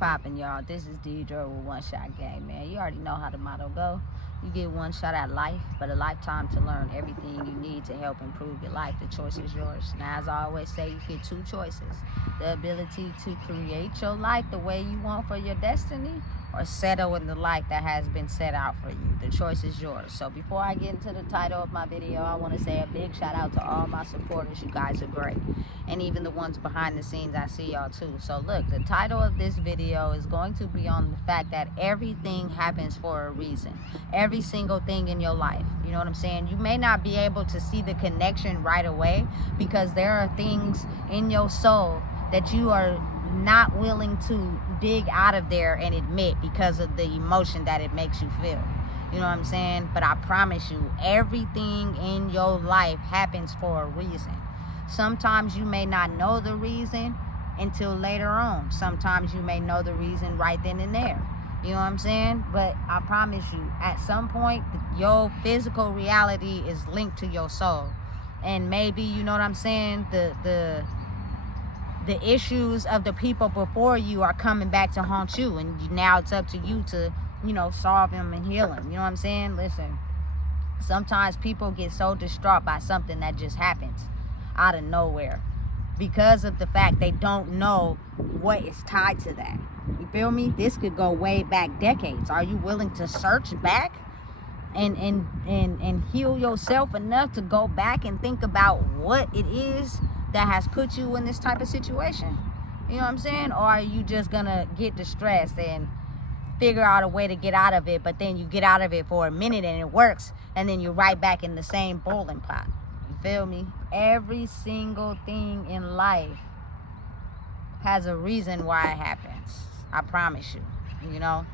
poppin', y'all? This is Deidre with One Shot Game, man. You already know how the motto go. You get one shot at life, but a lifetime to learn everything you need to help improve your life. The choice is yours. Now, as I always say, you get two choices. The ability to create your life the way you want for your destiny, or settle in the life that has been set out for you. The choice is yours. So before I get into the title of my video, I want to say a big shout out to all my supporters. You guys are great. And even the ones behind the scenes, I see y'all too. So look, the title of this video is going to be on the fact that everything happens for a reason. Every single thing in your life. You know what I'm saying? You may not be able to see the connection right away because there are things in your soul that you are not willing to dig out of there and admit because of the emotion that it makes you feel. You know what I'm saying? But I promise you, everything in your life happens for a reason. Sometimes you may not know the reason until later on. Sometimes you may know the reason right then and there. You know what I'm saying? But I promise you, at some point, your physical reality is linked to your soul. And maybe, you know what I'm saying, the issues of the people before you are coming back to haunt you, and now it's up to you to, you know, solve them and heal them. You know what I'm saying? Listen, sometimes people get so distraught by something that just happens out of nowhere because of the fact they don't know what is tied to that. You feel me? This could go way back decades. Are you willing to search back and heal yourself enough to go back and think about what it is that has put you in this type of situation? You know what I'm saying? Or are you just gonna get distressed and figure out a way to get out of it, but then you get out of it for a minute and it works, and then you're right back in the same boiling pot? You feel me? Every single thing in life has a reason why it happens. I promise you. You know,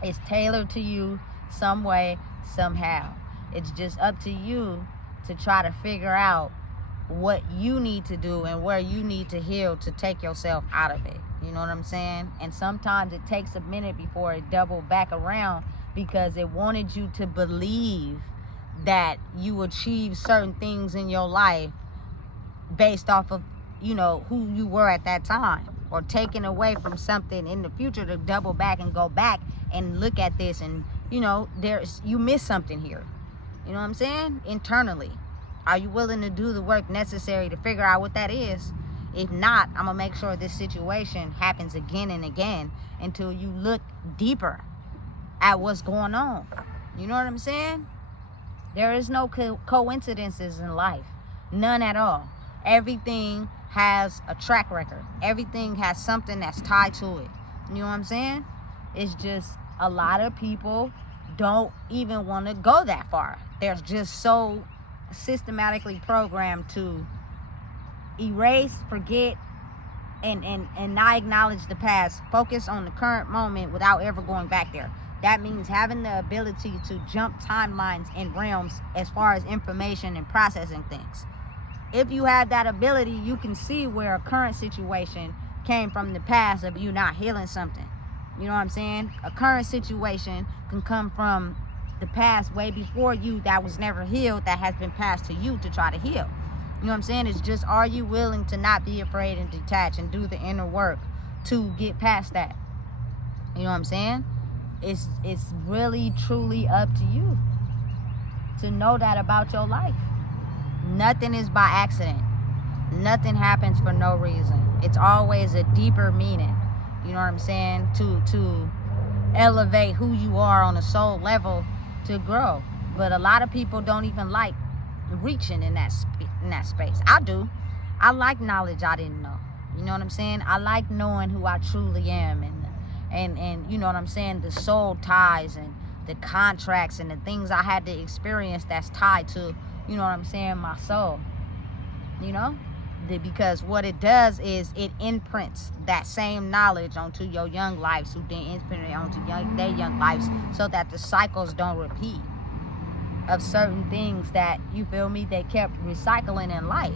it's tailored to you some way, somehow. It's just up to you to try to figure out what you need to do and where you need to heal to take yourself out of it. You know what I'm saying? And sometimes it takes a minute before it double back around because it wanted you to believe that you achieve certain things in your life based off of, you know, who you were at that time, or taken away from something in the future to double back and go back and look at this and, you know, you missed something here. You know what I'm saying? Internally. Are you willing to do the work necessary to figure out what that is? If not, I'm going to make sure this situation happens again and again until you look deeper at what's going on. You know what I'm saying? There is no coincidences in life. None at all. Everything has a track record. Everything has something that's tied to it. You know what I'm saying? It's just a lot of people don't even want to go that far. They're just so systematically programmed to erase, forget, and not acknowledge the past, focus on the current moment without ever going back there. That means having the ability to jump timelines and realms as far as information and processing things. If you have that ability, you can see where a current situation came from the past of you not healing something. You know what I'm saying? A current situation can come from the past way before you that was never healed, that has been passed to you to try to heal. You know what I'm saying? It's just, are you willing to not be afraid and detach and do the inner work to get past that? You know what I'm saying? It's really truly up to you to know that about your life. Nothing is by accident. Nothing happens for no reason. It's always a deeper meaning. You know what I'm saying? To elevate who you are on a soul level, to grow. But a lot of people don't even like reaching in that space. I do. I like knowledge I didn't know. You know what I'm saying? I like knowing who I truly am, and you know what I'm saying, the soul ties and the contracts and the things I had to experience that's tied to, you know what I'm saying, my soul. You know? Because what it does is it imprints that same knowledge onto your young lives, who then imprint it onto their young lives, so that the cycles don't repeat of certain things that, you feel me, they kept recycling in life.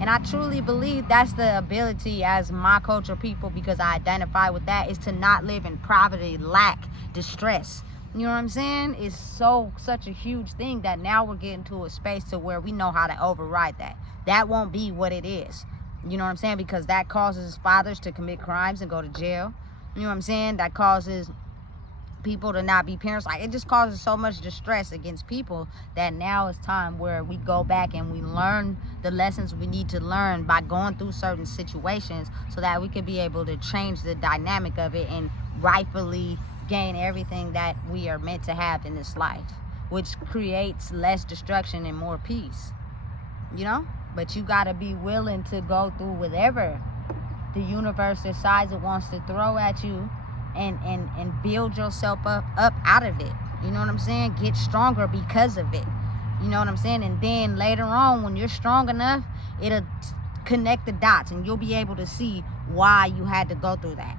And I truly believe that's the ability as my culture people, because I identify with that, is to not live in poverty, lack, distress. You know what I'm saying? It's such a huge thing that now we're getting to a space to where we know how to override that. That won't be what it is. You know what I'm saying? Because that causes fathers to commit crimes and go to jail. You know what I'm saying? That causes people to not be parents. Like, it just causes so much distress against people that now it's time where we go back and we learn the lessons we need to learn by going through certain situations, so that we can be able to change the dynamic of it and rightfully gain everything that we are meant to have in this life, which creates less destruction and more peace, you know? But you got to be willing to go through whatever the universe decides it wants to throw at you, and build yourself up out of it. You know what I'm saying? Get stronger because of it. You know what I'm saying? And then later on, when you're strong enough, it'll connect the dots and you'll be able to see why you had to go through that.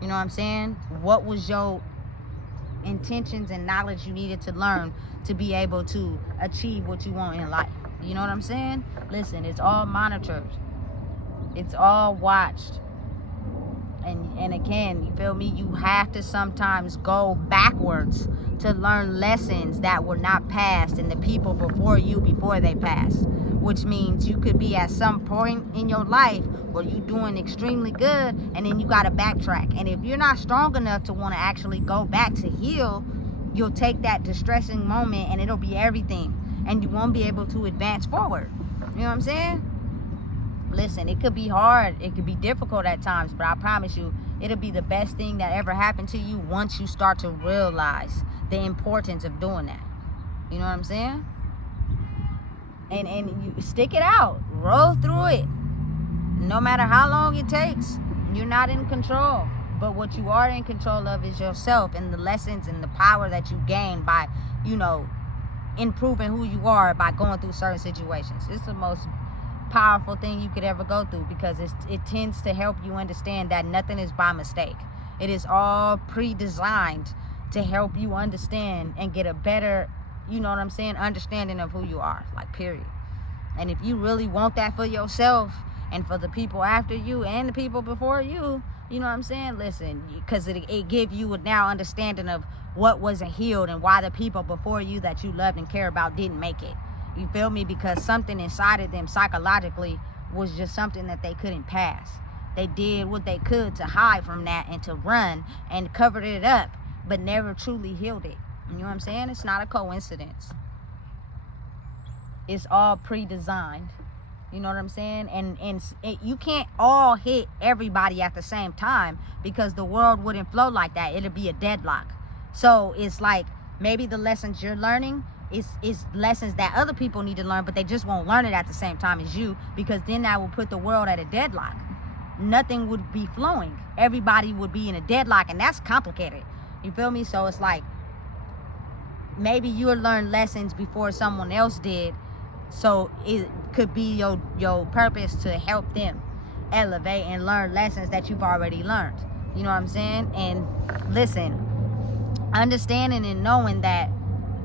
You know what I'm saying? What was your intentions and knowledge you needed to learn to be able to achieve what you want in life? You know what I'm saying? Listen, it's all monitored. It's all watched. And again, you feel me? You have to sometimes go backwards to learn lessons that were not passed in the people before you, before they passed. Which means you could be at some point in your life where you're doing extremely good, and then you got to backtrack. And if you're not strong enough to want to actually go back to heal, you'll take that distressing moment and it'll be everything. And you won't be able to advance forward. You know what I'm saying? Listen, it could be hard, it could be difficult at times, but I promise you, it'll be the best thing that ever happened to you once you start to realize the importance of doing that. You know what I'm saying? And you stick it out, roll through it. No matter how long it takes, you're not in control. But what you are in control of is yourself and the lessons and the power that you gain by, you know, improving who you are by going through certain situations. It's the most powerful thing you could ever go through, because it tends to help you understand that nothing is by mistake. It is all pre-designed to help you understand and get a better, you know what I'm saying, understanding of who you are, like, period. And if you really want that for yourself and for the people after you and the people before you, you know what I'm saying, listen, because it give you a now understanding of what wasn't healed and why the people before you that you loved and care about didn't make it. You feel me? Because something inside of them psychologically was just something that they couldn't pass. They did what they could to hide from that and to run and covered it up, but never truly healed it. You know what I'm saying? It's not a coincidence. It's all pre-designed. You know what I'm saying? And you can't all hit everybody at the same time, because the world wouldn't flow like that. It'll be a deadlock. So it's like, maybe the lessons you're learning is lessons that other people need to learn, but they just won't learn it at the same time as you, because then that will put the world at a deadlock. Nothing would be flowing. Everybody would be in a deadlock, and that's complicated. You feel me? So it's like, maybe you'll learn lessons before someone else did, so it could be your purpose to help them elevate and learn lessons that you've already learned. You know what I'm saying? And listen, understanding and knowing that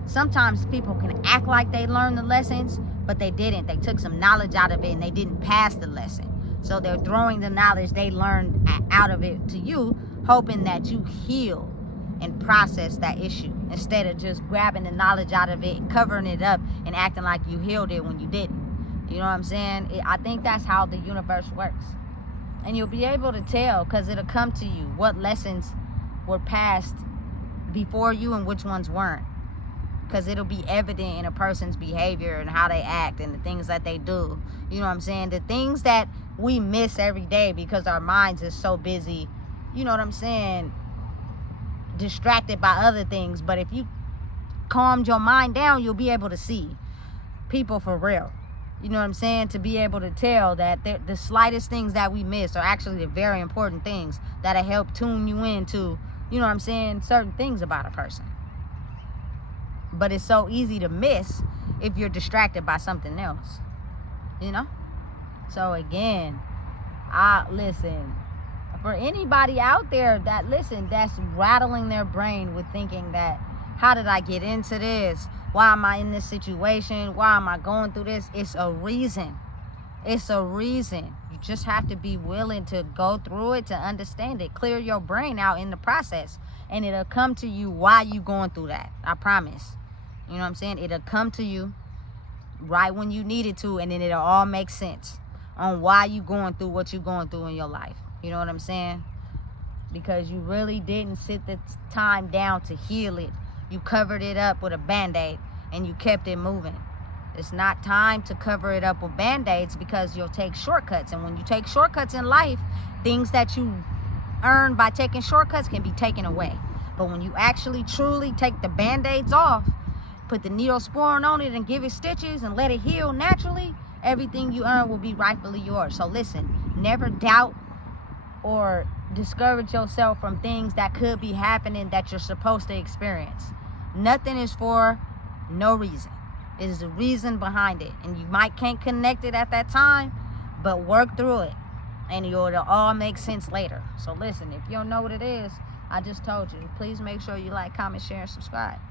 sometimes people can act like they learned the lessons, but they didn't. They took some knowledge out of it and they didn't pass the lesson. So they're throwing the knowledge they learned out of it to you, hoping that you heal and process that issue, instead of just grabbing the knowledge out of it, covering it up, and acting like you healed it when you didn't. You know what I'm saying? I think that's how the universe works. And you'll be able to tell, because it'll come to you what lessons were passed before you and which ones weren't. Because it'll be evident in a person's behavior and how they act and the things that they do. You know what I'm saying? The things that we miss every day because our minds is so busy, you know what I'm saying, distracted by other things. But if you calmed your mind down, you'll be able to see people for real. You know what I'm saying? To be able to tell that the slightest things that we miss are actually the very important things that'll help tune you into, you know what I'm saying, certain things about a person. But it's so easy to miss if you're distracted by something else, you know? So again, listen, for anybody out there that, listen, that's rattling their brain with thinking that, how did I get into this? Why am I in this situation? Why am I going through this? It's a reason. It's a reason. You just have to be willing to go through it to understand it. Clear your brain out in the process, and it'll come to you why you going through that. I promise. You know what I'm saying? It'll come to you right when you need it to, and then it'll all make sense on why you going through what you're going through in your life. You know what I'm saying? because you really didn't sit the time down to heal it. You covered it up with a band-aid and you kept it moving. It's not time to cover it up with band-aids, because you'll take shortcuts. And when you take shortcuts in life, things that you earn by taking shortcuts can be taken away. But when you actually truly take the band-aids off, put the Neosporin on it and give it stitches and let it heal naturally, everything you earn will be rightfully yours. So listen, never doubt or discourage yourself from things that could be happening that you're supposed to experience. Nothing is for no reason. It is a reason behind it, and you can't connect it at that time, but work through it and it'll all make sense later. So listen, if you don't know what it is, I just told you. Please make sure you like, comment, share, and subscribe.